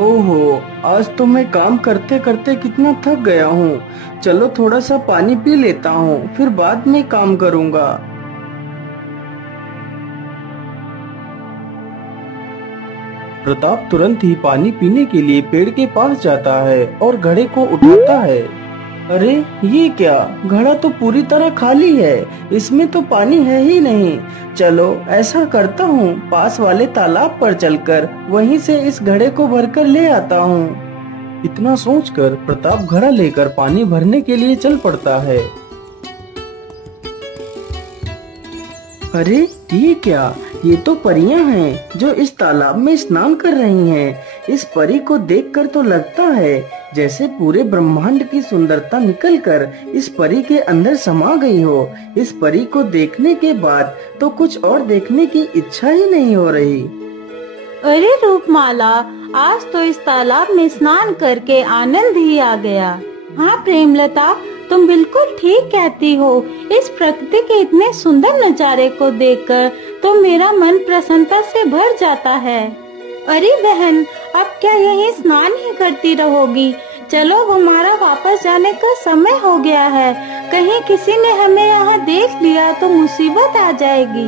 ओहो, आज तो मैं काम करते करते कितना थक गया हूँ। चलो थोड़ा सा पानी पी लेता हूँ, फिर बाद में काम करूँगा। प्रताप तुरंत ही पानी पीने के लिए पेड़ के पास जाता है और घड़े को उठाता है। अरे ये क्या, घड़ा तो पूरी तरह खाली है, इसमें तो पानी है ही नहीं। चलो ऐसा करता हूँ, पास वाले तालाब पर चलकर वहीं से इस घड़े को भरकर ले आता हूँ। इतना सोचकर प्रताप घड़ा लेकर पानी भरने के लिए चल पड़ता है। अरे ये क्या, ये तो परियां हैं जो इस तालाब में स्नान कर रही हैं। इस परी को देखकर तो लगता है जैसे पूरे ब्रह्मांड की सुंदरता निकलकर इस परी के अंदर समा गई हो। इस परी को देखने के बाद तो कुछ और देखने की इच्छा ही नहीं हो रही। अरे रूपमाला, आज तो इस तालाब में स्नान करके आनंद ही आ गया। हाँ प्रेमलता, तुम बिल्कुल ठीक कहती हो। इस प्रकृति के इतने सुंदर नजारे को देखकर तो मेरा मन प्रसन्नता से भर जाता है। अरे बहन, अब क्या यही स्नान ही करती रहोगी? चलो, हमारा वापस जाने का समय हो गया है। कहीं किसी ने हमें यहाँ देख लिया तो मुसीबत आ जाएगी।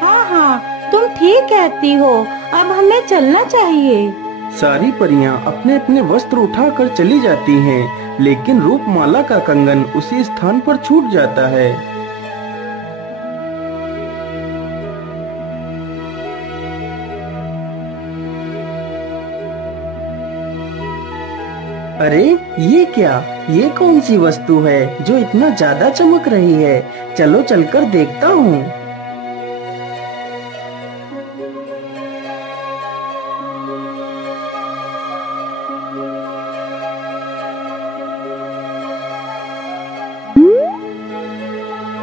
हाँ हाँ, तुम ठीक कहती हो, अब हमें चलना चाहिए। सारी परियां अपने अपने वस्त्र उठाकर चली जाती हैं, लेकिन रूपमाला का कंगन उसी स्थान पर छूट जाता है। अरे ये क्या, ये कौन सी वस्तु है जो इतना ज्यादा चमक रही है? चलो चलकर देखता हूँ।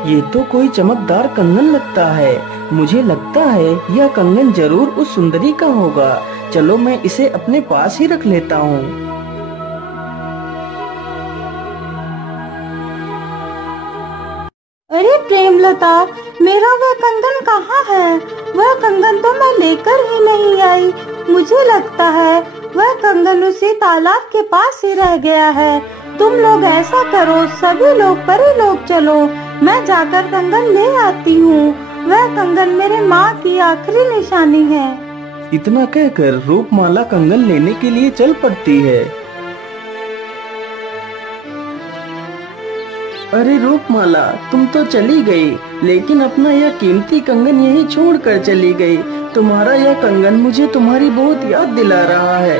ये तो कोई चमकदार कंगन लगता है। मुझे लगता है यह कंगन जरूर उस सुंदरी का होगा। चलो मैं इसे अपने पास ही रख लेता हूँ। अरे प्रेमलता, मेरा वह कंगन कहाँ है? वह कंगन तो मैं लेकर ही नहीं आई। मुझे लगता है वह कंगन उसी तालाब के पास ही रह गया है। तुम लोग ऐसा करो, सभी लोग परे लोग चलो, मैं जाकर कंगन ले आती हूँ। वह कंगन मेरे माँ की आखिरी निशानी है। इतना कहकर रूपमाला कंगन लेने के लिए चल पड़ती है। अरे रूपमाला, तुम तो चली गई, लेकिन अपना यह कीमती कंगन यहीं छोड़कर चली गई। तुम्हारा यह कंगन मुझे तुम्हारी बहुत याद दिला रहा है।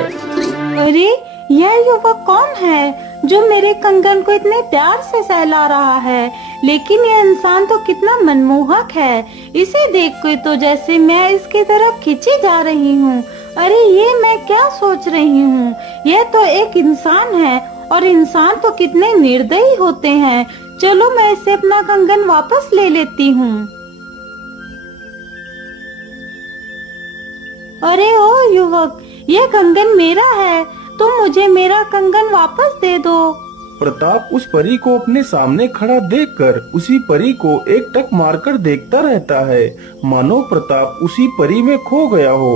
अरे यह युवक कौन है जो मेरे कंगन को इतने प्यार से सहला रहा है? लेकिन यह इंसान तो कितना मनमोहक है। इसे देख के तो जैसे मैं इसकी तरफ खींची जा रही हूँ। अरे ये मैं क्या सोच रही हूँ, यह तो एक इंसान है, और इंसान तो कितने निर्दयी होते हैं। चलो मैं इसे अपना कंगन वापस ले लेती हूँ। अरे ओ युवक, यह कंगन मेरा है, तुम मुझे मेरा कंगन वापस दे दो। प्रताप उस परी को अपने सामने खड़ा देखकर उसी परी को एक टक मारकर देखता रहता है, मानो प्रताप उसी परी में खो गया हो।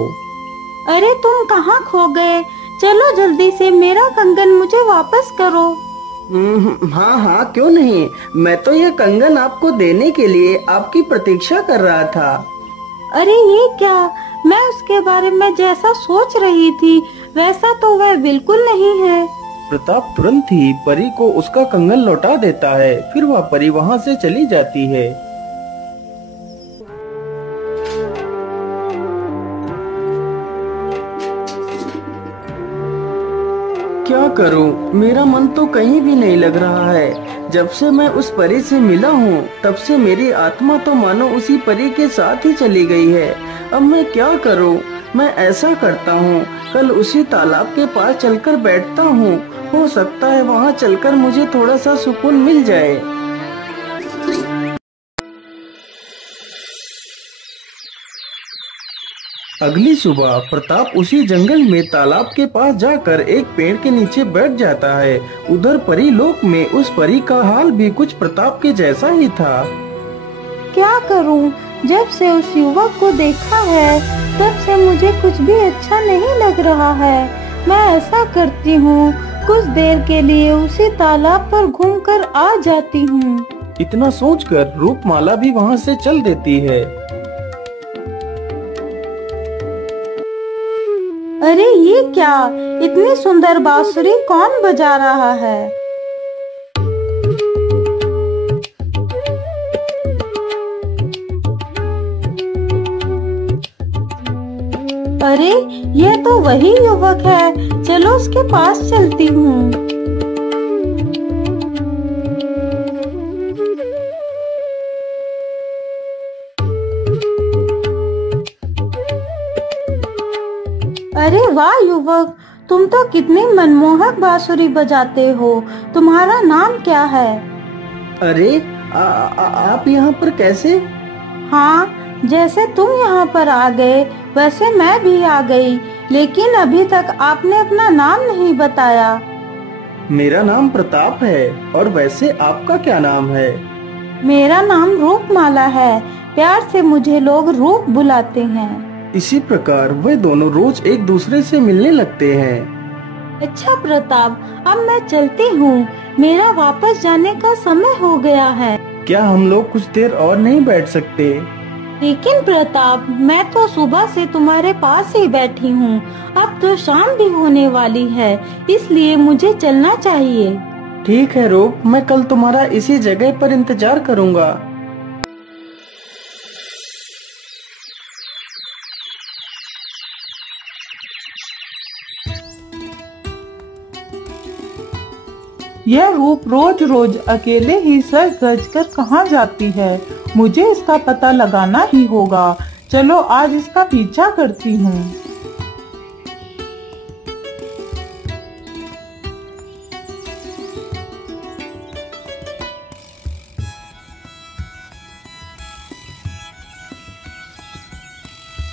अरे तुम कहाँ खो गए? चलो जल्दी से मेरा कंगन मुझे वापस करो। हाँ हाँ, क्यों नहीं। मैं तो यह कंगन आपको देने के लिए आपकी प्रतीक्षा कर रहा था। अरे ये क्या, मैं उसके बारे में जैसा सोच रही थी वैसा तो वह बिल्कुल नहीं है। प्रताप तुरंत ही परी को उसका कंगन लौटा देता है। फिर वह परी वहाँ से चली जाती है। क्या करूं, मेरा मन तो कहीं भी नहीं लग रहा है। जब से मैं उस परी से मिला हूँ तब से मेरी आत्मा तो मानो उसी परी के साथ ही चली गई है। अब मैं क्या करूं? मैं ऐसा करता हूँ, कल उसी तालाब के पास चलकर बैठता हूँ। हो सकता है वहाँ चलकर मुझे थोड़ा सा सुकून मिल जाए। अगली सुबह प्रताप उसी जंगल में तालाब के पास जाकर एक पेड़ के नीचे बैठ जाता है। उधर परी लोक में उस परी का हाल भी कुछ प्रताप के जैसा ही था। क्या करूं? जब से उस युवक को देखा है तब से मुझे कुछ भी अच्छा नहीं लग रहा है। मैं ऐसा करती हूँ, कुछ देर के लिए उसी तालाब पर घूमकर आ जाती हूँ। इतना सोचकर रूपमाला भी वहाँ से चल देती है। अरे ये क्या, इतनी सुंदर बांसुरी कौन बजा रहा है? अरे यह तो वही युवक है, चलो उसके पास चलती हूँ। अरे वाह युवक, तुम तो कितनी मनमोहक बांसुरी बजाते हो। तुम्हारा नाम क्या है? अरे आप यहाँ पर कैसे? हाँ, जैसे तुम यहाँ पर आ गए वैसे मैं भी आ गई, लेकिन अभी तक आपने अपना नाम नहीं बताया। मेरा नाम प्रताप है, और वैसे आपका क्या नाम है? मेरा नाम रूपमाला है, प्यार से मुझे लोग रूप बुलाते हैं। इसी प्रकार वे दोनों रोज एक दूसरे से मिलने लगते हैं। अच्छा प्रताप, अब मैं चलती हूँ, मेरा वापस जाने का समय हो गया है। क्या हम लोग कुछ देर और नहीं बैठ सकते? लेकिन प्रताप, मैं तो सुबह से तुम्हारे पास ही बैठी हूँ, अब तो शाम भी होने वाली है, इसलिए मुझे चलना चाहिए। ठीक है रूप, मैं कल तुम्हारा इसी जगह पर इंतजार करूँगा। यह रूप रोज रोज अकेले ही सज धज कर कहाँ जाती है? मुझे इसका पता लगाना ही होगा। चलो आज इसका पीछा करती हूँ।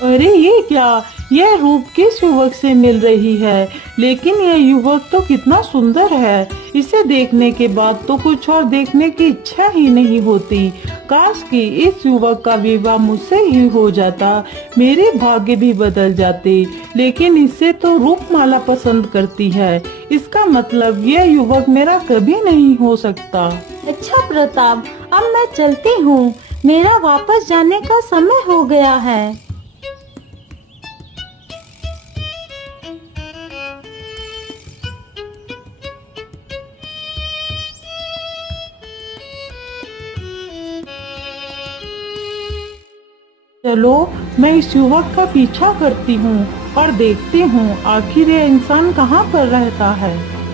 अरे ये क्या, यह रूप किस युवक से मिल रही है? लेकिन यह युवक तो कितना सुंदर है, इसे देखने के बाद तो कुछ और देखने की इच्छा ही नहीं होती। काश कि इस युवक का विवाह मुझसे ही हो जाता, मेरे भाग्य भी बदल जाते। लेकिन इसे तो रूपमाला पसंद करती है, इसका मतलब यह युवक मेरा कभी नहीं हो सकता। अच्छा प्रताप, अब मैं चलती हूँ, मेरा वापस जाने का समय हो गया है। चलो मैं इस युवक का पीछा करती हूँ और देखती हूँ आखिर ये इंसान कहाँ पर रहता है।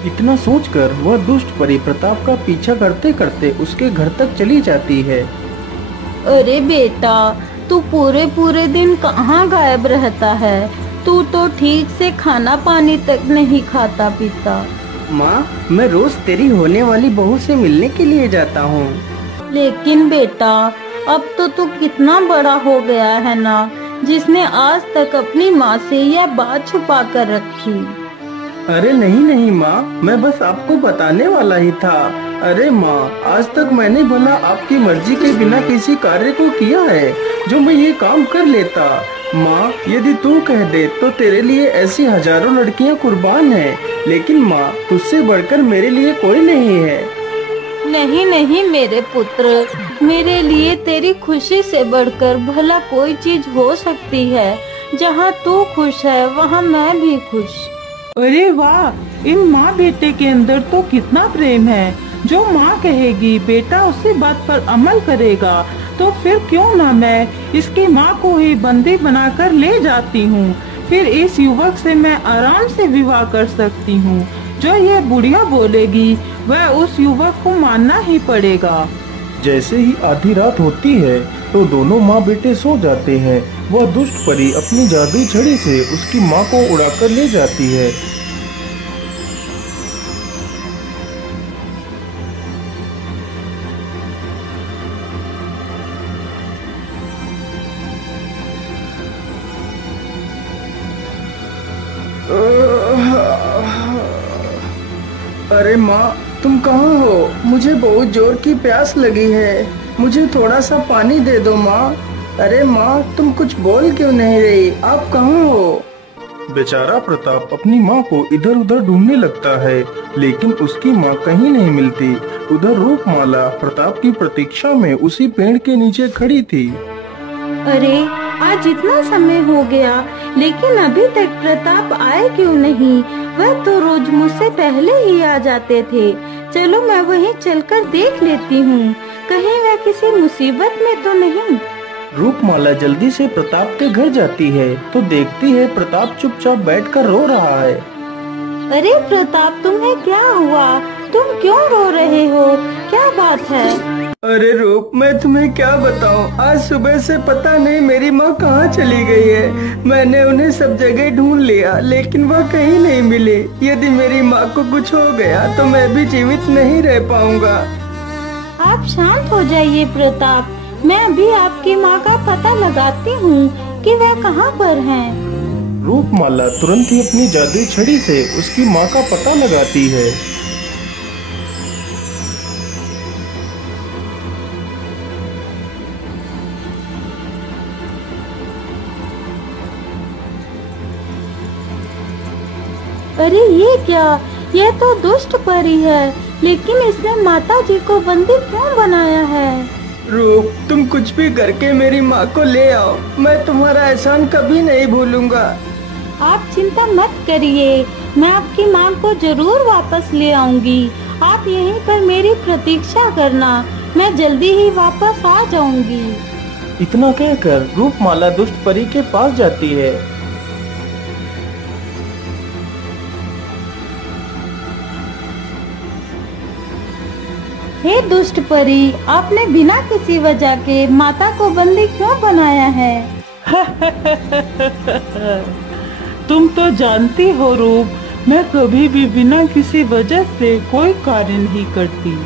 इतना सोचकर वह दुष्ट परी प्रताप का पीछा करते करते उसके घर तक चली जाती है। अरे बेटा, तू पूरे पूरे दिन कहाँ गायब रहता है? तू तो ठीक से खाना पानी तक नहीं खाता पीता। माँ, मैं रोज तेरी होने वाली बहू से मिलने के लिए जाता हूँ। लेकिन बेटा, अब तो तू कितना बड़ा हो गया है ना, जिसने आज तक अपनी माँ से यह बात छुपा कर रखी। अरे नहीं नहीं माँ, मैं बस आपको बताने वाला ही था। अरे माँ, आज तक मैंने भला आपकी मर्जी के बिना किसी कार्य को किया है जो मैं ये काम कर लेता? माँ, यदि तू कह दे तो तेरे लिए ऐसी हजारों लड़कियाँ कुर्बान हैं, लेकिन माँ तुझसे बढ़कर मेरे लिए कोई नहीं है। नहीं नहीं मेरे पुत्र, मेरे लिए तेरी खुशी से बढ़कर भला कोई चीज हो सकती है? जहाँ तू खुश है वहाँ मैं भी खुश। अरे वाह, इन माँ बेटे के अंदर तो कितना प्रेम है। जो माँ कहेगी बेटा उसी बात पर अमल करेगा, तो फिर क्यों ना मैं इसकी माँ को ही बंदी बनाकर ले जाती हूँ। फिर इस युवक से मैं आराम से विवाह कर सकती हूँ। जो ये बुढ़िया बोलेगी वह उस युवक को मानना ही पड़ेगा। जैसे ही आधी रात होती है तो दोनों माँ बेटे सो जाते हैं। वह दुष्ट परी अपनी जादुई छड़ी से उसकी माँ को उड़ाकर ले जाती है। अरे माँ, तुम कहाँ हो? मुझे बहुत जोर की प्यास लगी है, मुझे थोड़ा सा पानी दे दो माँ। अरे माँ, तुम कुछ बोल क्यों नहीं रही? आप कहाँ हो? बेचारा प्रताप अपनी माँ को इधर उधर ढूंढने लगता है, लेकिन उसकी माँ कहीं नहीं मिलती। उधर रूपमाला प्रताप की प्रतीक्षा में उसी पेड़ के नीचे खड़ी थी। अरे आज इतना समय हो गया, लेकिन अभी तक प्रताप आए क्यों नहीं? वह तो रोज मुझसे पहले ही आ जाते थे। चलो मैं वहीं चलकर देख लेती हूँ, कहीं वह किसी मुसीबत में तो नहीं। रूपमाला जल्दी से प्रताप के घर जाती है तो देखती है प्रताप चुपचाप बैठकर रो रहा है। अरे प्रताप, तुम्हें क्या हुआ? तुम क्यों रो रहे हो? क्या बात है? अरे रूप, मैं तुम्हें क्या बताऊं, आज सुबह से पता नहीं मेरी माँ कहाँ चली गई है। मैंने उन्हें सब जगह ढूंढ लिया, लेकिन वह कहीं नहीं मिली। यदि मेरी माँ को कुछ हो गया तो मैं भी जीवित नहीं रह पाऊंगा। आप शांत हो जाइए प्रताप, मैं अभी आपकी माँ का पता लगाती हूँ कि वह कहाँ पर हैं। रूपमाला तुरंत ही अपनी जादुई छड़ी से उसकी माँ का पता लगाती है। अरे ये क्या? यह तो दुष्ट परी है, लेकिन इसने माता जी को बंदी क्यों बनाया है? रूप, तुम कुछ भी करके मेरी माँ को ले आओ, मैं तुम्हारा एहसान कभी नहीं भूलूंगा। आप चिंता मत करिए, मैं आपकी माँ को जरूर वापस ले आऊंगी। आप यहीं पर मेरी प्रतीक्षा करना, मैं जल्दी ही वापस आ जाऊंगी। इतना कहकर रूपमाला दुष्ट परी के पास जाती है। हे दुष्ट परी, आपने बिना किसी वजह के माता को बंदी क्यों बनाया है? तुम तो जानती हो रूप, मैं कभी भी बिना किसी वजह से कोई कार्य नहीं करती।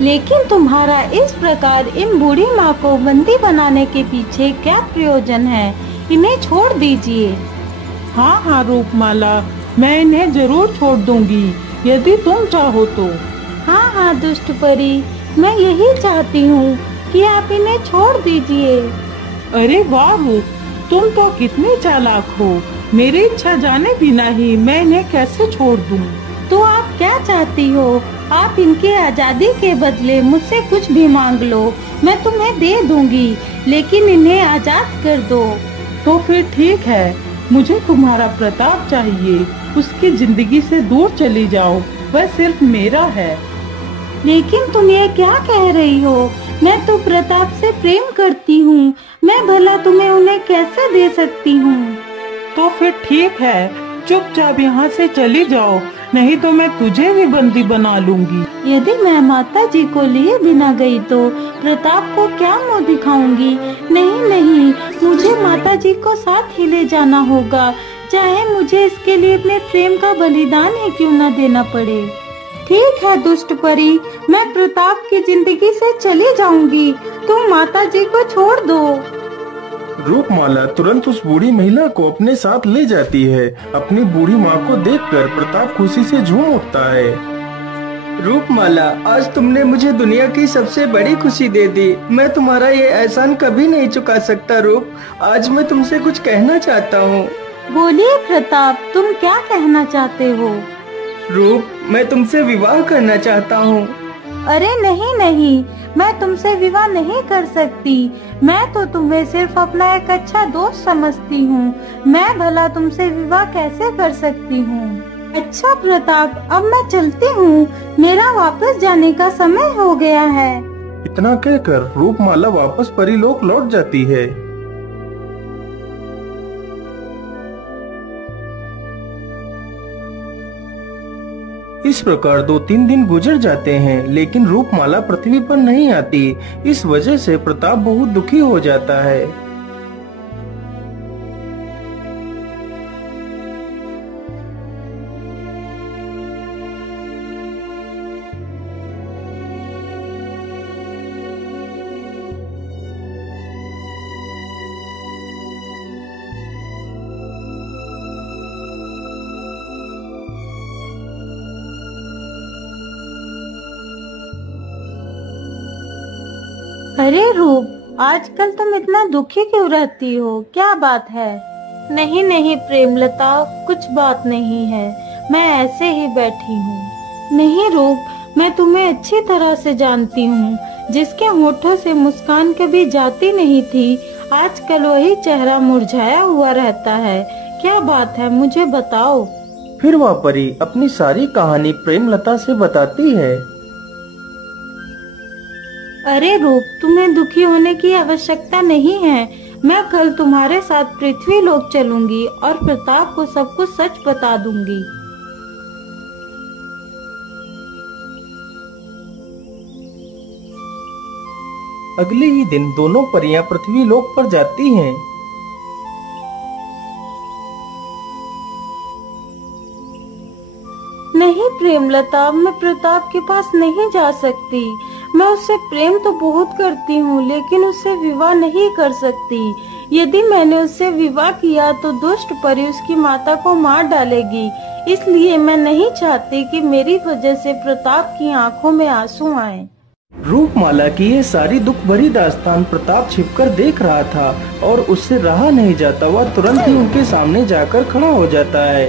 लेकिन तुम्हारा इस प्रकार इन बूढ़ी माँ को बंदी बनाने के पीछे क्या प्रयोजन है? इन्हें छोड़ दीजिए। हाँ हाँ रूपमाला, मैं इन्हें जरूर छोड़ दूंगी, यदि तुम चाहो तो। हाँ हाँ दुष्ट परी, मैं यही चाहती हूँ कि आप इन्हें छोड़ दीजिए। अरे वाह रूप, तुम तो कितनी चालाक हो। मेरी इच्छा जाने बिना ही मैं इन्हें कैसे छोड़ दूं? तो आप क्या चाहती हो? आप इनकी आजादी के बदले मुझसे कुछ भी मांग लो, मैं तुम्हें दे दूंगी, लेकिन इन्हें आजाद कर दो। तो फिर ठीक है, मुझे तुम्हारा प्रताप चाहिए। उसकी जिंदगी से दूर चली जाओ, वह सिर्फ मेरा है। लेकिन तुम ये क्या कह रही हो? मैं तो प्रताप से प्रेम करती हूँ, मैं भला तुम्हें उन्हें कैसे दे सकती हूँ? तो फिर ठीक है, चुपचाप यहाँ से चली जाओ, नहीं तो मैं तुझे भी बंदी बना लूंगी। यदि मैं माता जी को लिए बिना गई तो प्रताप को क्या मुँह दिखाऊंगी? नहीं नहीं, मुझे माता जी को साथ ही ले जाना होगा, चाहे मुझे इसके लिए अपने प्रेम का बलिदान ही क्यों न देना पड़े। ठीक है दुष्ट परी, मैं प्रताप की जिंदगी से चली जाऊंगी, तुम माता जी को छोड़ दो। रूपमाला तुरंत उस बूढ़ी महिला को अपने साथ ले जाती है। अपनी बूढ़ी माँ को देखकर प्रताप खुशी से झूम उठता है। रूपमाला, आज तुमने मुझे दुनिया की सबसे बड़ी खुशी दे दी। मैं तुम्हारा ये एहसान कभी नहीं चुका सकता। रूप, आज मैं तुमसे कुछ कहना चाहता हूँ। बोलिए प्रताप, तुम क्या कहना चाहते हो? रूप, मैं तुमसे विवाह करना चाहता हूँ। अरे नहीं नहीं, मैं तुमसे विवाह नहीं कर सकती। मैं तो तुम्हें सिर्फ अपना एक अच्छा दोस्त समझती हूँ। मैं भला तुमसे विवाह कैसे कर सकती हूँ? अच्छा प्रताप, अब मैं चलती हूँ, मेरा वापस जाने का समय हो गया है। इतना कहकर रूपमाला वापस परीलोक लौट जाती है। इस प्रकार 2-3 दिन गुजर जाते हैं, लेकिन रूपमाला पृथ्वी पर नहीं आती। इस वजह से प्रताप बहुत दुखी हो जाता है। अरे रूप, आजकल तुम इतना दुखी क्यों रहती हो? क्या बात है? नहीं नहीं प्रेमलता, कुछ बात नहीं है, मैं ऐसे ही बैठी हूँ। नहीं रूप, मैं तुम्हें अच्छी तरह से जानती हूँ। जिसके होठों से मुस्कान कभी जाती नहीं थी, आजकल वही चेहरा मुरझाया हुआ रहता है। क्या बात है, मुझे बताओ। फिर वह परी अपनी सारी कहानी प्रेमलता से बताती है। अरे रूप, तुम्हें दुखी होने की आवश्यकता नहीं है। मैं कल तुम्हारे साथ पृथ्वी लोक चलूंगी और प्रताप को सब कुछ सच बता दूंगी। अगले ही दिन दोनों परियां पृथ्वी लोक पर जाती हैं। नहीं प्रेमलता, मैं प्रताप के पास नहीं जा सकती। मैं उससे प्रेम तो बहुत करती हूँ, लेकिन उससे विवाह नहीं कर सकती। यदि मैंने उससे विवाह किया तो दुष्ट परी उसकी माता को मार डालेगी। इसलिए मैं नहीं चाहती कि मेरी वजह से प्रताप की आंखों में आंसू आए। रूपमाला की ये सारी दुख भरी दास्तान प्रताप छिपकर देख रहा था और उससे रहा नहीं जाता। वह तुरंत ही उनके सामने जाकर खड़ा हो जाता है।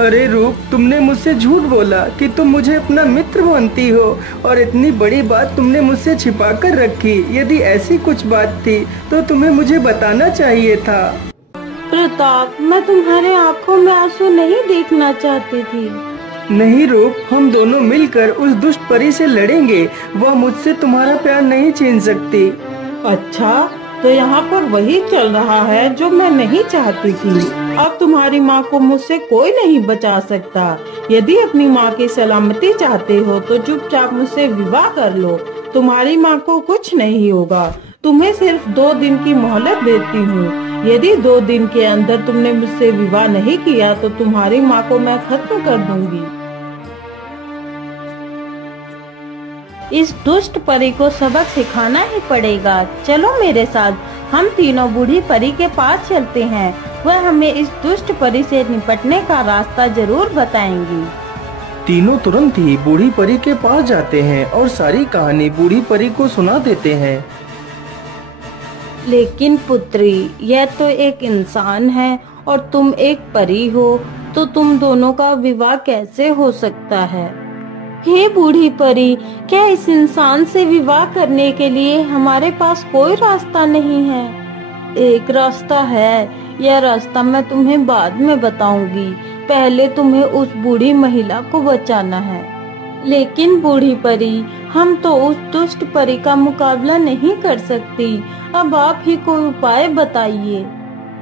अरे रूप, तुमने मुझसे झूठ बोला कि तुम मुझे अपना मित्र मानती हो और इतनी बड़ी बात तुमने मुझसे छिपा कर रखी। यदि ऐसी कुछ बात थी तो तुम्हें मुझे बताना चाहिए था। प्रताप, मैं तुम्हारे आंखों में आंसू नहीं देखना चाहती थी। नहीं रूप, हम दोनों मिलकर उस दुष्ट परी से लड़ेंगे। वह मुझसे तुम्हारा प्यार नहीं छीन सकती। अच्छा, तो यहाँ पर वही चल रहा है जो मैं नहीं चाहती थी। अब तुम्हारी माँ को मुझसे कोई नहीं बचा सकता। यदि अपनी माँ की सलामती चाहते हो तो चुपचाप मुझसे विवाह कर लो। तुम्हारी माँ को कुछ नहीं होगा। तुम्हें सिर्फ 2 दिन की मोहलत देती हूँ। यदि 2 दिन के अंदर तुमने मुझसे विवाह नहीं किया तो तुम्हारी माँ को मैं खत्म कर दूंगी। इस दुष्ट परी को सबक सिखाना ही पड़ेगा। चलो मेरे साथ, हम तीनों बूढ़ी परी के पास चलते हैं। वह हमें इस दुष्ट परी से निपटने का रास्ता जरूर बताएंगी। तीनों तुरंत ही बूढ़ी परी के पास जाते हैं और सारी कहानी बूढ़ी परी को सुना देते हैं। लेकिन पुत्री, यह तो एक इंसान है और तुम एक परी हो, तो तुम दोनों का विवाह कैसे हो सकता है? हे बूढ़ी परी, क्या इस इंसान से विवाह करने के लिए हमारे पास कोई रास्ता नहीं है? एक रास्ता है। यह रास्ता मैं तुम्हें बाद में बताऊंगी। पहले तुम्हें उस बूढ़ी महिला को बचाना है। लेकिन बूढ़ी परी, हम तो उस दुष्ट परी का मुकाबला नहीं कर सकती। अब आप ही कोई उपाय बताइए।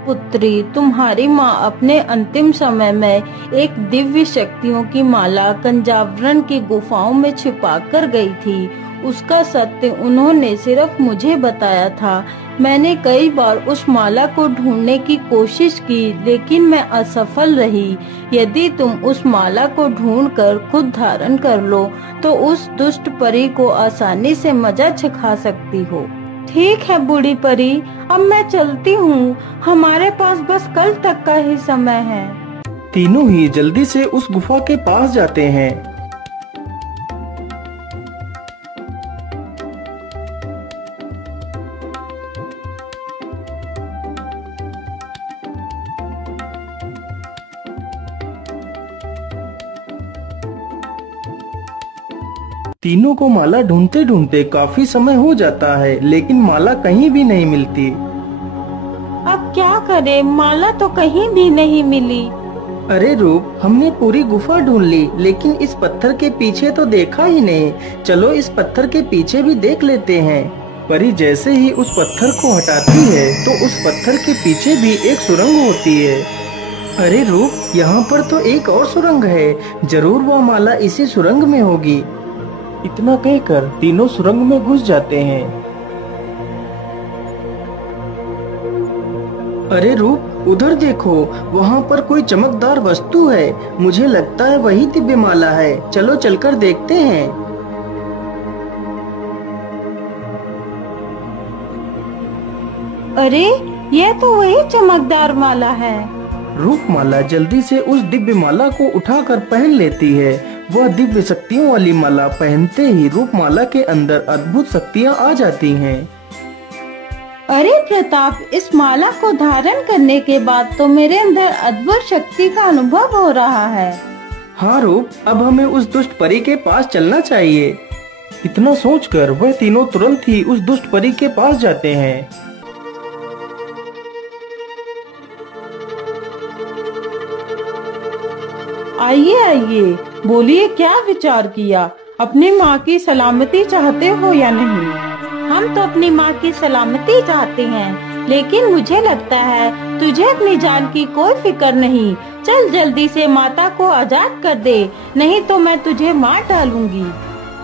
पुत्री, तुम्हारी माँ अपने अंतिम समय में एक दिव्य शक्तियों की माला कंजावरण की गुफाओं में छिपा कर गई थी। उसका सत्य उन्होंने सिर्फ मुझे बताया था। मैंने कई बार उस माला को ढूंढने की कोशिश की, लेकिन मैं असफल रही। यदि तुम उस माला को ढूंढकर खुद धारण कर लो तो उस दुष्ट परी को आसानी से मजा चखा सकती हो। ठीक है बूढ़ी परी, अब मैं चलती हूँ। हमारे पास बस कल तक का ही समय है। तीनों ही जल्दी से उस गुफा के पास जाते हैं। तीनों को माला ढूंढते ढूंढते काफी समय हो जाता है, लेकिन माला कहीं भी नहीं मिलती। अब क्या करें? माला तो कहीं भी नहीं मिली। अरे रूप, हमने पूरी गुफा ढूंढ ली, लेकिन इस पत्थर के पीछे तो देखा ही नहीं। चलो इस पत्थर के पीछे भी देख लेते हैं। परी जैसे ही उस पत्थर को हटाती है तो उस पत्थर के पीछे भी एक सुरंग होती है। अरे रूप, यहाँ पर तो एक और सुरंग है। जरूर वह माला इसी सुरंग में होगी। इतना कहकर तीनों सुरंग में घुस जाते हैं। अरे रूप, उधर देखो, वहाँ पर कोई चमकदार वस्तु है। मुझे लगता है वही दिव्य माला है। चलो चलकर देखते हैं। अरे, यह तो वही चमकदार माला है। रूपमाला जल्दी से उस दिव्य माला को उठाकर पहन लेती है। वह दिव्य शक्तियों वाली माला पहनते ही रूपमाला के अंदर अद्भुत शक्तियाँ आ जाती हैं। अरे प्रताप, इस माला को धारण करने के बाद तो मेरे अंदर अद्भुत शक्ति का अनुभव हो रहा है। हाँ रूप, अब हमें उस दुष्ट परी के पास चलना चाहिए। इतना सोचकर वह तीनों तुरंत ही उस दुष्ट परी के पास जाते हैं। आइए आइए, बोलिए क्या विचार किया? अपनी माँ की सलामती चाहते हो या नहीं? हम तो अपनी माँ की सलामती चाहते हैं, लेकिन मुझे लगता है तुझे अपनी जान की कोई फिक्र नहीं। चल जल्दी से माता को आजाद कर दे, नहीं तो मैं तुझे मार डालूंगी।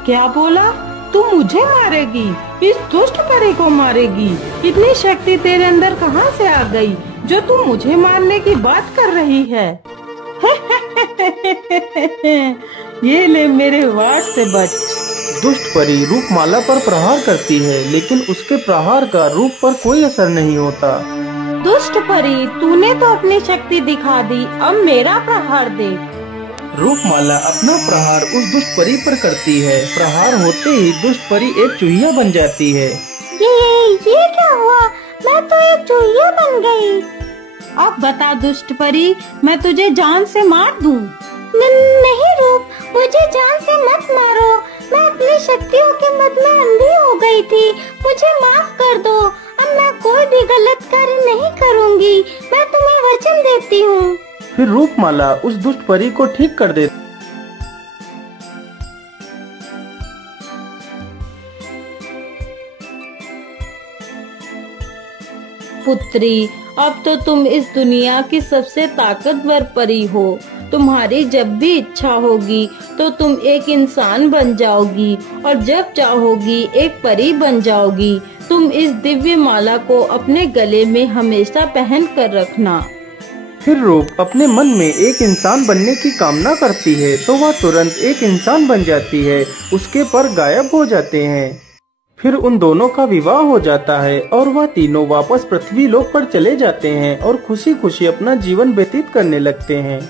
क्या बोला? तू मुझे मारेगी? इस दुष्ट परी को मारेगी? इतनी शक्ति तेरे अंदर कहाँ से आ गई जो तू मुझे मारने की बात कर रही है? ये ले मेरे वार से बच। दुष्ट परी रूपमाला पर प्रहार करती है, लेकिन उसके प्रहार का रूप पर कोई असर नहीं होता। दुष्ट परी, तूने तो अपनी शक्ति दिखा दी, अब मेरा प्रहार दे। रूपमाला अपना प्रहार उस दुष्ट परी पर करती है। प्रहार होते ही दुष्ट परी एक चूहिया बन जाती है। ये क्या हुआ? मैं तो एक चूहिया बन गई। अब बता दुष्ट परी, मैं तुझे जान से मार दूं? नहीं रूप, मुझे जान से मत मारो। मैं अपनी शक्तियों के मद में अंधी हो गई थी, मुझे माफ कर दो। अब मैं कोई भी गलत कार्य नहीं करूंगी, मैं तुम्हें वचन देती हूँ। फिर रूपमाला उस दुष्ट परी को ठीक कर देती। पुत्री, अब तो तुम इस दुनिया की सबसे ताकतवर परी हो। तुम्हारी जब भी इच्छा होगी तो तुम एक इंसान बन जाओगी, और जब चाहोगी एक परी बन जाओगी। तुम इस दिव्य माला को अपने गले में हमेशा पहन कर रखना। फिर रूप अपने मन में एक इंसान बनने की कामना करती है, तो वह तुरंत एक इंसान बन जाती है। उसके पर गायब हो जाते हैं। फिर उन दोनों का विवाह हो जाता है और वह तीनों वापस पृथ्वी लोक पर चले जाते हैं और खुशी खुशी अपना जीवन व्यतीत करने लगते हैं।